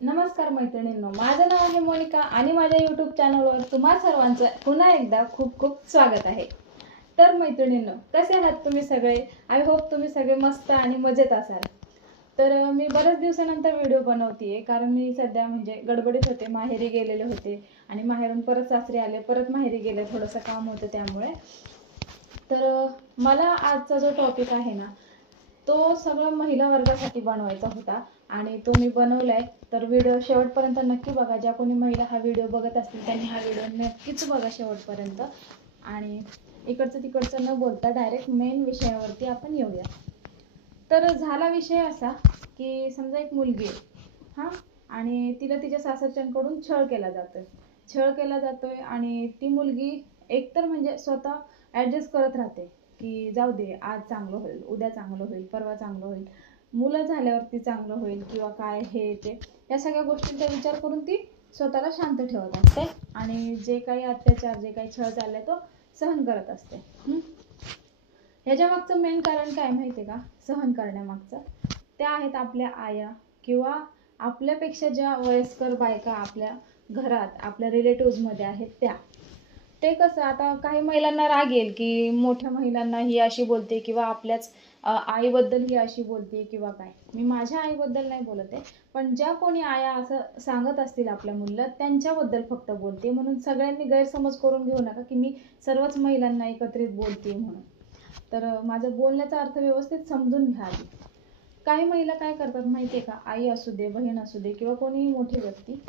नमस्कार मैत्रिणींनो, माझं नाव आहे मोनिका आणि माझ्या यूट्यूब चॅनलवर तुम्हा सर्वांचं पुन्हा एकदा खूप खूप स्वागत आहे. तर मैत्रिणींनो, कसे आहात तुम्ही सगळे? आय होप तुम्ही सगळे मस्त आणि मजेत असाल. तर मी बऱ्याच दिवसानंतर व्हिडिओ बनवतेय, कारण मी सध्या म्हणजे गडबडीत होते, माहेरी गेलेले होते आणि माहेरून परत सासरी आले, परत माहेरी गेले, थोडंसं काम होतं त्यामुळे. तर मला आजचा जो टॉपिक आहे ना, तो सगळं महिला वर्गासाठी बनवायचा होता आणि तो मी बनवलाय. तर व्हिडिओ शेवटपर्यंत नक्की बघा. ज्या कोणी महिला हा व्हिडिओ बघत असतील त्यांनी हा व्हिडिओ नक्कीच बघा शेवटपर्यंत. आणि इकडचं तिकडचं न बोलता डायरेक्ट मेन विषयावरती आपण येऊया. तर झाला विषय असा की समजा एक मुलगी आहे हां, आणि तिला तिच्या सासरच्यांकडून छळ केला जातोय आणि ती मुलगी एकतर म्हणजे स्वतः ॲडजस्ट करत राहते की जाऊ दे, आज चांगलं होईल, उद्या चांगलं होईल, परवा चांगलं होईल, मुलं झाल्यावरती चांगलं होईल किंवा काय हे ते, या सगळ्या गोष्टींचा विचार करून ती स्वतःला शांत ठेवत असते आणि जे काही अत्याचार, जे काही छळ चाललाय तो सहन करत असते. ह्याच्या मागचं मेन कारण काय माहिती आहे का? सहन करण्यामागचं त्या आहेत आपल्या आया किंवा आपल्यापेक्षा ज्या वयस्कर बायका आपल्या घरात आपल्या रिलेटिव्हजमध्ये आहेत त्या. ते कसं, आता काही महिलांना राग येईल की मोठ्या महिलांना ही अशी बोलते किंवा आपल्याच आईबद्दल ही अशी बोलते किंवा काय. मी माझ्या आईबद्दल नाही बोलत आहे, पण ज्या कोणी आया असं सांगत असतील आपल्या मुलीला त्यांच्याबद्दल फक्त बोलते. म्हणून सगळ्यांनी गैरसमज करून घेऊ नका की मी सर्वच महिलांना एकत्रित बोलते म्हणून. तर माझं बोलण्याचा अर्थ व्यवस्थित समजून घ्या आधी. काही महिला काय करतात माहिती आहे का? आई असू दे, बहीण असू दे किंवा कोणीही मोठी व्यक्ती,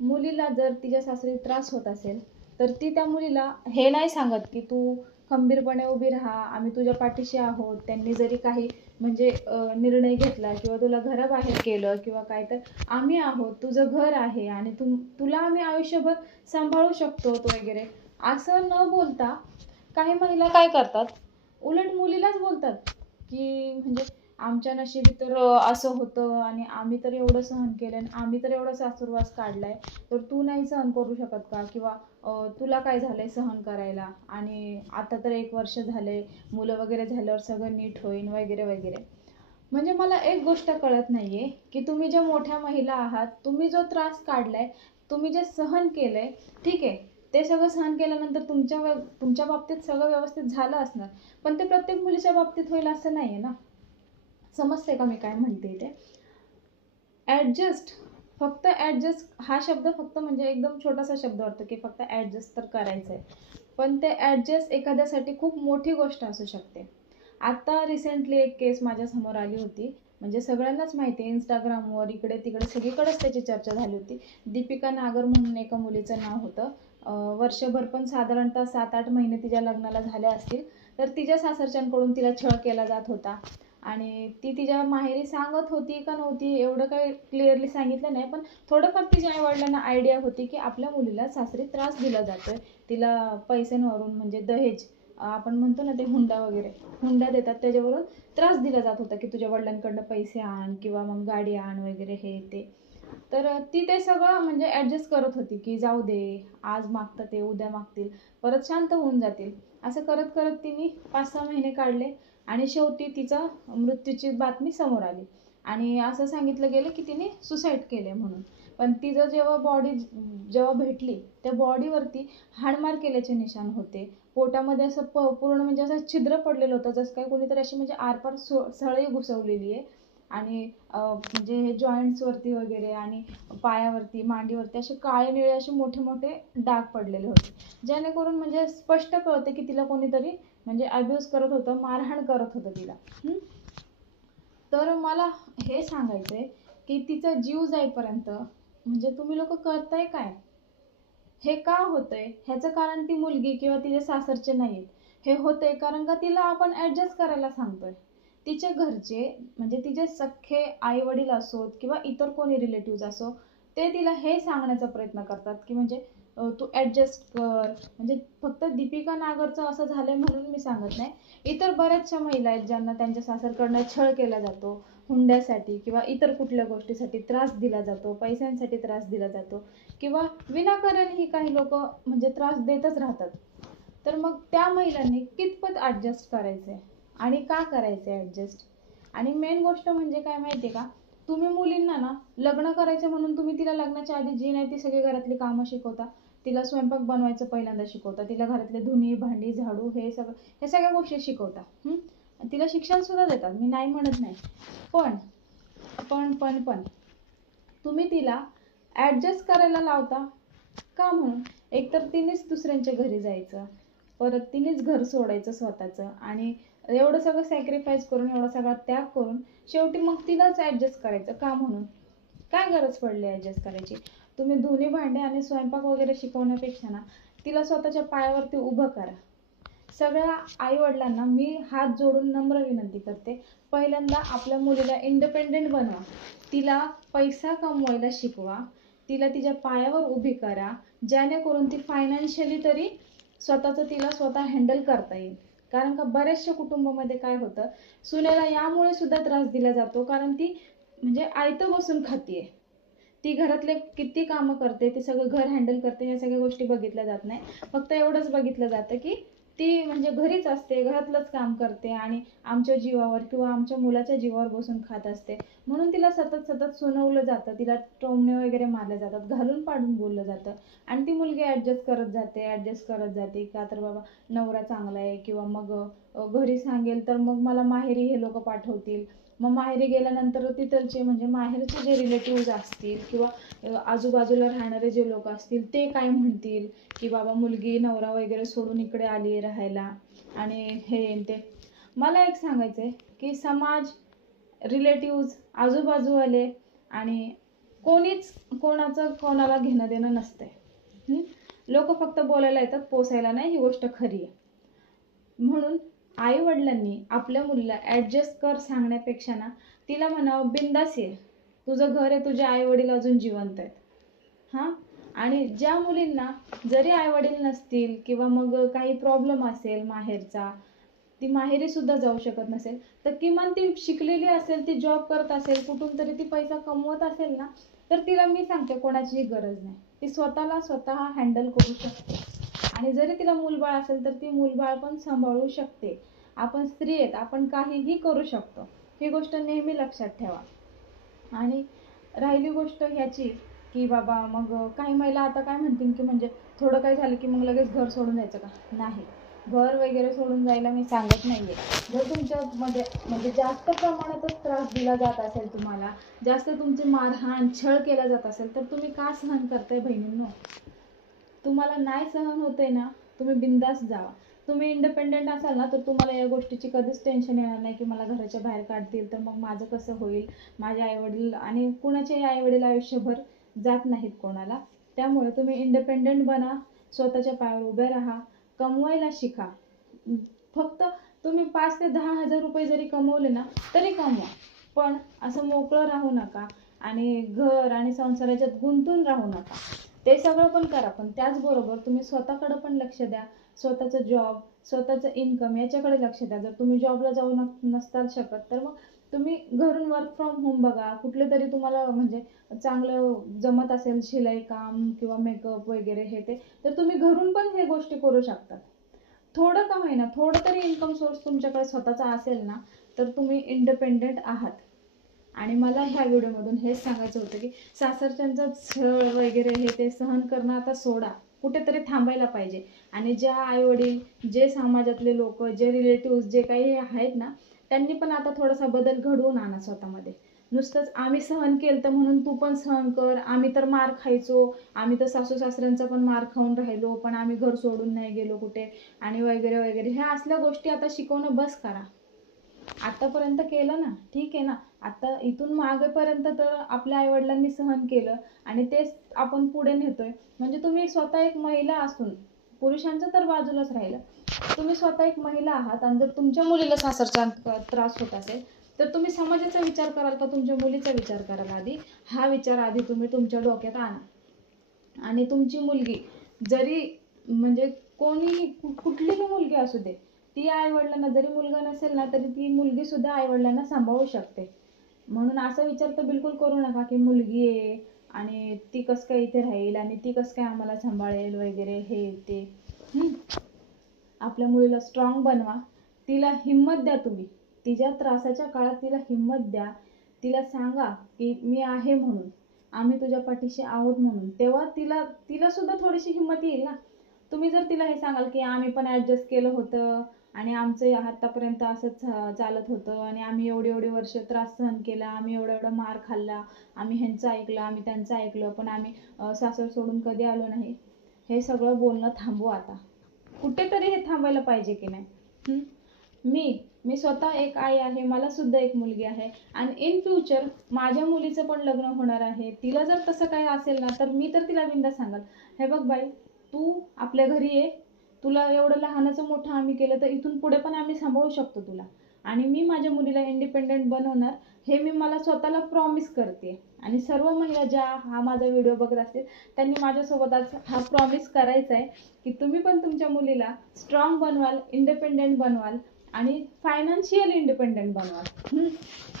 मुलीला जर तिच्या सासरी त्रास होत असेल तर ती त्या मुलीला हे नाही सांगत की तू खंबीरपणे उभी राहा, आम्ही तुझ्या पाठीशी आहोत. त्यांनी जरी काही म्हणजे निर्णय घेतला किंवा तुला घराबाहेर केलं किंवा काय, तर आम्ही आहोत, तुझं घर आहे आणि तुला आम्ही आयुष्यभर सांभाळू शकतो वगैरे असं न बोलता काही महिला काय करतात, उलट मुलीलाच बोलतात की म्हणजे आमच्या नशिबी तर असं होतं आणि आम्ही तर एवढं सहन केलं आणि आम्ही तर एवढा सासुरवास काढलाय, तर तू नाही सहन करू शकत का? किंवा तुला काय झालंय सहन करायला, आणि आता तर 1 वर्ष झालंय, मुलं वगैरे झाल्यावर सगळं नीट होईल वगैरे वगैरे. म्हणजे मला एक गोष्ट कळत नाहीये की तुम्ही ज्या मोठ्या महिला आहात, तुम्ही जो त्रास काढलाय, तुम्ही जे सहन केलंय, ठीक आहे, ते सगळं सहन केल्यानंतर तुमच्या बाबतीत सगळं व्यवस्थित झालं असणार, पण ते प्रत्येक मुलीच्या बाबतीत होईल असं नाहीये ना. समजते का मी काय म्हणते ते? ॲडजस्ट, फक्त ॲडजस्ट हा शब्द फक्त म्हणजे एकदम छोटासा शब्द वाटतो की फक्त ॲडजस्ट तर करायचं आहे, पण ते ॲडजस्ट एखाद्यासाठी खूप मोठी गोष्ट असू शकते. आता रिसेंटली एक केस माझ्यासमोर आली होती, म्हणजे सगळ्यांनाच माहिती आहे, इंस्टाग्रामवर इकडे तिकडे सगळीकडेच त्याची चर्चा झाली होती. दीपिका नागर म्हणून एका मुलीचं नाव होतं. वर्षभर पण साधारणतः 7-8 महिने तिच्या लग्नाला झाले असतील. तर तिच्या सासरच्यांकडून तिला छळ केला जात होता आणि ती तिच्या माहेरी सांगत होती का नव्हती एवढं काही क्लिअरली सांगितलं नाही, पण थोडंफार तिच्या आईवडिलांना आयडिया होती की आपल्या मुलीला सासरी त्रास दिला जातोय. तिला पैशांवरून म्हणजे दहेज, आपण म्हणतो ना ते हुंडा वगैरे, हुंडा देतात त्याच्यावरून त्रास दिला जात होता की तुझ्या वडिलांकडनं पैसे आण किंवा मग गाडी आण वगैरे हे ते. तर ती ते सगळं म्हणजे ॲडजस्ट करत होती की जाऊ दे, आज मागतं ते उद्या मागतील, परत शांत होऊन जातील. असं करत करत तिने 5-6 महिने काढले आणि शेवटी तिचा मृत्यूची बातमी समोर आली आणि असं सांगितलं गेलं की तिने सुसाईड केले म्हणून. पण तिचं जेव्हा बॉडी जेव्हा भेटली, त्या बॉडीवरती हाडमार केल्याचे निशाण होते. पोटामध्ये असं पूर्ण म्हणजे असं छिद्र पडलेलं होतं, जसं काही कोणीतरी अशी म्हणजे आरपार सळई घुसवलेली आहे. आणि म्हणजे हे जॉईंट्सवरती वगैरे आणि पायावरती, मांडीवरती असे काळे निळे असे मोठे मोठे डाग पडलेले होते, जेणेकरून म्हणजे स्पष्ट कळते की तिला कोणीतरी म्हणजे अब्यूज करत होतं, मारहाण करत होतं तिला. तर मला हे सांगायचं आहे की तिचा जीव जाईपर्यंत म्हणजे तुम्ही लोक करताय काय? हे का होतंय? ह्याचं कारण ती मुलगी किंवा तिचे सासरचे नाहीत. हे होतंय कारण का तिला आपण ॲडजस्ट करायला सांगतोय. तिचे घरचे म्हणजे तिचे सख्खे आई वडील असोत किंवा इतर कोणी रिलेटिव्ह असो, ते तिला हे सांगण्याचा प्रयत्न करतात की म्हणजे तू ॲडजस्ट कर. म्हणजे फक्त दीपिका नागरचं असं झालंय म्हणून मी सांगत नाही, इतर बऱ्याचशा महिला आहेत ज्यांना त्यांच्या सासरकडनं छळ केला जातो, हुंड्यासाठी किंवा इतर कुठल्या गोष्टीसाठी त्रास दिला जातो, पैशांसाठी त्रास दिला जातो किंवा विनाकारणही काही लोक म्हणजे त्रास देतच राहतात. तर मग त्या महिलांनी कितपत ॲडजस्ट करायचं आहे आणि का करायचं आहे ॲडजस्ट? आणि मेन गोष्ट म्हणजे काय माहिती आहे का? तुम्ही मुलींना ना लग्न करायचं म्हणून तुम्ही तिला लग्नाच्या आधी जी नाही ती सगळी घरातली कामं शिकवता, तिला स्वयंपाक बनवायचं पहिल्यांदा शिकवता, तिला घरातले धुणी भांडी झाडू हे सगळ्या गोष्टी शिकवता. तिला शिक्षण सुद्धा देतात, मी नाही म्हणत नाही. पण पण तुम्ही तिला ॲडजस्ट करायला लावता. का? म्हणून एकतर तिनेच दुसऱ्यांच्या घरी जायचं, परत तिनेच घर सोडायचं स्वतःचं, आणि एवढं सगळं सॅक्रिफाईस करून, एवढा सगळा त्याग करून शेवटी मग तिलाच ॲडजस्ट करायचं. का? म्हणून काय गरज पडली ॲडजस्ट करायची? तुम्ही धुणी भांडे आणि स्वयंपाक वगैरे शिकवण्यापेक्षा ना तिला स्वतःच्या पायावरती उभं करा. सगळ्या आईवडिलांना मी हात जोडून नम्र विनंती करते, पहिल्यांदा आपल्या मुलीला इंडिपेंडेंट बनवा. तिला पैसा कमवायला शिकवा, तिला तिच्या पायावर उभी करा, जेणेकरून ती फायनान्शियली तरी तिला स्वतः हँडल करता येईल. कारण का बऱ्याचशा कुटुंबामध्ये काय होतं, सुनेला यामुळे सुद्धा त्रास दिला जातो कारण ती म्हणजे आयतं बसून खातीये. ती घरातले किती कामं करते, ती सगळं घर हँडल करते, ह्या सगळ्या गोष्टी बघितल्या जात नाही. फक्त एवढंच बघितलं जातं की ती म्हणजे घरीच असते, घरातलंच काम करते आणि आमच्या जीवावर किंवा आमच्या मुलाच्या जीवावर बसून खात असते, म्हणून तिला सतत सुनवलं जातं, तिला टोमणे वगैरे मारले जातात, घालून पाडून बोललं जातं, आणि ती मुलगी ॲडजस्ट करत जाते का तर बाबा नवरा चांगला आहे, किंवा मग घरी सांगेल तर मग मला माहेरी हे लोक पाठवतील. मग माहेरी गेल्यानंतर तिथलचे म्हणजे माहेरचे जे रिलेटिव्ह असतील किंवा आजूबाजूला राहणारे जे लोक असतील ते काय म्हणतील, की बाबा मुलगी नवरा वगैरे सोडून इकडे आली आहे राहायला, आणि हे ते. मला एक सांगायचं आहे की समाज, रिलेटिव्ह, आजूबाजूवाले आणि कोणीच कोणाला घेणं देणं नसतंय. लोक फक्त बोलायला येतात, पोसायला नाही, ही गोष्ट खरी आहे. म्हणून आई वडिलांनी आपल्या मुलीला ॲडजस्ट कर सांगण्यापेक्षा ना तिला म्हणावं बिंदास ये, तुझं घर आहे, तुझे आई वडील अजून जिवंत आहेत. आणि ज्या मुलींना जरी आई वडील नसतील किंवा मग काही प्रॉब्लेम असेल माहेरचा, ती माहेरी सुद्धा जाऊ शकत नसेल, तर किमान ती शिकलेली असेल, ती जॉब करत असेल, कुठून तरी ती पैसा कमवत असेल ना, तर तिला मी सांगते कोणाचीही गरज नाही, ती स्वतःला स्वतः हँडल करू शकते. आणि जरी तिला मूलबाळ असेल तर ती मूलबाळ पण सांभाळू शकते. आपण स्त्री आहेत, आपण काहीही करू शकतो, ही गोष्ट नेहमी लक्षात ठेवा. आणि राहिली गोष्ट ह्याची की बाबा मग काही महिला आता काय म्हणतील की म्हणजे थोडं काय झालं की मग लगेच घर सोडून जायचं का? नाही, घर वगैरे सोडून जायला मी सांगत नाहीये. जर तुमच्यामध्ये म्हणजे जास्त प्रमाणातच त्रास दिला जात असेल, तुम्हाला जास्त तुमची मारहाण छळ केला जात असेल, तर तुम्ही का सहन करताय बहिणींनो? तुम्हाला नाही सहन होते ना, तुम्ही बिंदास जावा. तुम्ही इंडिपेंडेंट असाल ना तर तुम्हाला या गोष्टीची कधीच टेन्शन येणार नाही की मला घराच्या बाहेर काढतील तर मग माझं कसं होईल, माझे आईवडील, आणि कुणाचेही आईवडील आयुष्यभर जात नाहीत कोणाला. त्यामुळे तुम्ही इंडिपेंडेंट बना, स्वतःच्या पायावर उभे राहा, कमवायला शिका. फक्त तुम्ही 5 ते 10 हजार रुपये जरी कमवले ना तरी कमवा, पण असं मोकळं राहू नका आणि घर आणि संसाराच्यात गुंतून राहू नका. ते सगळं पण करा, पण त्याचबरोबर तुम्ही स्वतःकडे पण लक्ष द्या. स्वतःचं जॉब, स्वतःचं इन्कम याच्याकडे लक्ष द्या. जर तुम्ही जॉबला जाऊ नसताल शकत तर मग तुम्ही घरून वर्क फ्रॉम होम बघा. कुठले तरी तुम्हाला म्हणजे चांगलं जमत असेल, शिलाई काम किंवा मेकअप वगैरे हे ते, तर तुम्ही घरून पण हे गोष्टी करू शकता. थोडं का होईना, थोडं तरी इन्कम सोर्स तुमच्याकडे स्वतःचा असेल ना तर तुम्ही इंडिपेंडेंट आहात. आणि मला ह्या व्हिडिओमधून हेच सांगायचं होतं की सासरच्यांचा छळ वगैरे हे ते सहन करणं आता सोडा, कुठेतरी थांबायला पाहिजे. आणि ज्या आईवडील, जे समाजातले लोक, जे रिलेटिव्ह जे काही आहेत ना, त्यांनी पण आता थोडासा बदल घडवून आणा स्वतःमध्ये. नुसतंच आम्ही सहन केलं तर म्हणून तू पण सहन कर, आम्ही तर मार खायचो, आम्ही तर सासू सासऱ्यांचा पण मार खाऊन राहिलो, पण आम्ही घर सोडून नाही गेलो कुठे, आणि वगैरे वगैरे, ह्या असल्या गोष्टी आता शिकवणं बस करा. आतापर्यंत केलं ना, ठीक आहे ना, आता इथून मागेपर्यंत तर आपल्या आईवडिलांनी सहन केलं आणि तेच आपण पुढे नेतोय. म्हणजे तुम्ही स्वतः एक महिला असून, पुरुषांचं तर बाजूलाच राहिलं, तुम्ही स्वतः एक महिला आहात आणि जर तुमच्या मुलीला सासरचा त्रास होत असेल तर तुम्ही समाजाचा विचार कराल का तुमच्या मुलीचा विचार कराल? आधी हा विचार आधी तुम्ही तुमच्या डोक्यात आणा. आणि तुमची मुलगी जरी म्हणजे कोणी कुठलीही मुलगी असू दे, ती आई वडिलांना, जरी मुलगा नसेल ना तरी ती मुलगी सुद्धा आई वडिलांना सांभाळू शकते. म्हणून असा विचार तर बिलकुल करू नका की मुलगी आहे आणि ती कसं काय इथे राहील आणि ती कसं काय आम्हाला सांभाळेल वगैरे हे ते. आपल्या मुलीला स्ट्रॉंग बनवा, तिला हिंमत द्या. तुम्ही तिच्या त्रासाच्या काळात तिला हिंमत द्या. तिला सांगा की मी आहे म्हणून, आम्ही तुझ्या पाठीशी आहोत म्हणून, तेव्हा तिला सुद्धा थोडीशी हिंमत येईल ना. तुम्ही जर तिला हे सांगाल की आम्ही पण ॲडजस्ट केलं होतं आणि आमचं आतापर्यंत असंच चालत होतं आणि आम्ही एवढी एवढी वर्ष त्रास सहन केला, आम्ही एवढा एवढा मार खाल्ला, आम्ही ह्यांचं ऐकलं, आम्ही त्यांचं ऐकलं, पण आम्ही सासर सोडून कधी आलो नाही, हे सगळं बोलणं थांबवा आता. कुठेतरी हे थांबायला पाहिजे की नाही. मी स्वतः एक आई आहे, मला सुद्धा एक मुलगी आहे आणि इन फ्युचर माझ्या मुलीचं पण लग्न होणार आहे. तिला जर तसं काही असेल ना, तर मी तर तिला बिनधास्त सांगाल, हे बघ बाई, तू आपल्या घरी ये, तुला एवढं लहानाचं मोठं आम्ही केलं, तर इथून पुढे पण आम्ही सांभाळू शकतो तुला, आणि मी माझ्या मुलीला इंडिपेंडेंट बनवणार, हे मी मला स्वतःला प्रॉमिस करते. आणि सर्व महिला ज्या हा माझा व्हिडिओ बघत असतील त्यांनी माझ्यासोबत आज हा प्रॉमिस करायचा आहे की तुम्ही पण तुमच्या मुलीला स्ट्रॉंग बनवाल, इंडिपेंडेंट बनवाल आणि फायनान्शियल इंडिपेंडेंट बनवाल.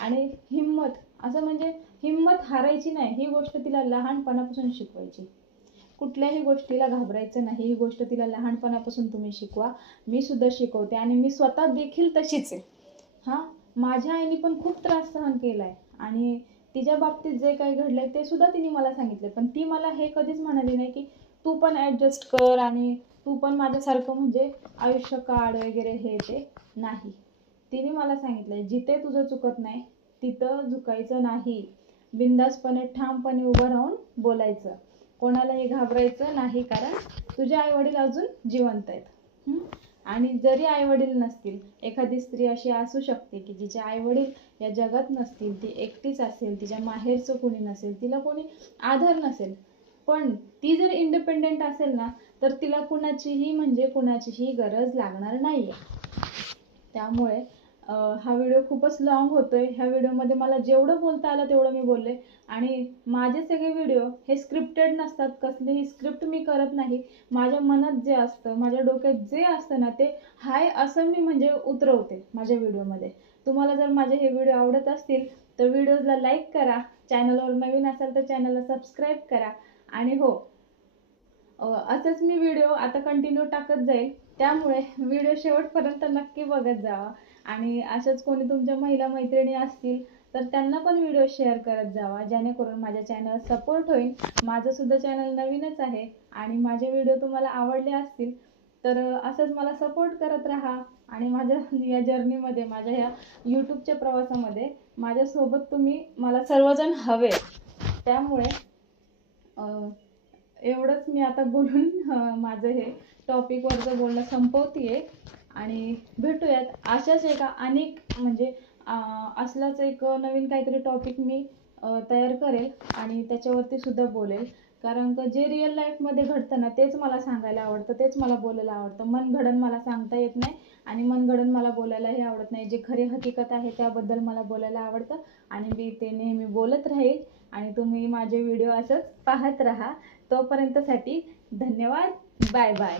आणि हिंमत, असं म्हणजे हिंमत हारायची नाही, ही गोष्ट तिला लहानपणापासून शिकवायची. कुठल्याही गोष्टीला घाबरायचं नाही, ही गोष्ट तिला लहानपणापासून तुम्ही शिकवा. मी सुद्धा शिकवते आणि मी स्वतः देखील तशीच आहे. हां, माझ्या आईने पण खूप त्रास सहन केला आहे आणि तिच्या बाबतीत जे काही घडलंय ते सुद्धा तिने मला सांगितलं, पण ती मला हे कधीच म्हणाली नाही की तू पण ॲडजस्ट कर आणि तू पण माझ्यासारखं म्हणजे आयुष्य काढ वगैरे, हे ते नाही. तिने मला सांगितलंय, जिथे तुझं चुकत नाही तिथं झुकायचं नाही, बिनधास्तपणे ठामपणे उभं राहून बोलायचं, कोणालाही घाबरायचं नाही, कारण तुझे आई वडील अजून जिवंत आहेत. आणि जरी आई वडील नसतील, एखादी स्त्री अशी असू शकते की जिचे आई वडील या जगात नसतील, ती एकटीच असेल, तिच्या माहेरचं कोणी नसेल, तिला कोणी आधार नसेल, पण ती जर इंडिपेंडेंट असेल ना, तर तिला कुणाचीही गरज लागणार नाही. त्यामुळे हा व्हिडिओ खूपच लॉंग होतोय. ह्या व्हिडिओमध्ये मला जेवढं बोलता आलं तेवढं मी बोलले. आणि माझे सगळे व्हिडिओ हे स्क्रिप्टेड नसतात, कसलीही स्क्रिप्ट मी करत नाही. माझ्या मनात जे असतं, माझ्या डोक्यात जे असतं ना, ते हाय असं मी म्हणजे उतरवते माझ्या व्हिडिओमध्ये. तुम्हाला जर माझे हे व्हिडिओ आवडत असतील तर व्हिडिओजला लाईक करा, चॅनलवर नवीन असाल तर चॅनलला सबस्क्राईब करा. आणि हो, असंच मी व्हिडिओ आता कंटिन्यू टाकत जाईल, त्यामुळे व्हिडिओ शेवटपर्यंत नक्की बघत जावा. आणि अशाच कोणी तुमच्या महिला मैत्रिणी असतील तर त्यांना पण व्हिडिओ शेअर करत जावा, जेणेकरून माझ्या चॅनल सपोर्ट होईल. माझं सुद्धा चॅनल नवीनच आहे आणि माझे व्हिडिओ तुम्हाला आवडले असतील तर असंच मला सपोर्ट करत राहा. आणि माझ्या या जर्नीमध्ये, माझ्या ह्या यूट्यूबच्या प्रवासामध्ये माझ्यासोबत तुम्ही मला सर्वजण हवे. त्यामुळे एवढंच मी आता बोलून माझं हे टॉपिकवरचं बोलणं संपवतीये आणि भेटूयात अशाच एका अनेक म्हणजे असलाच एक नवीन काहीतरी टॉपिक मी तयार करेल आणि त्याच्यावरती सुद्धा बोलेल. कारण का जे रिअल लाईफमध्ये घडतं ना, तेच मला सांगायला आवडतं, तेच मला बोलायला आवडतं. मनगढंत मला सांगता येत नाही आणि मनगढंत मला बोलायलाही आवडत नाही. जे खरी हकीकत आहे त्याबद्दल मला बोलायला आवडतं आणि मी ते नेहमी बोलत राहील. आणि तुम्ही माझे व्हिडिओ असंच पाहत राहा. तोपर्यंतसाठी धन्यवाद. Bye bye.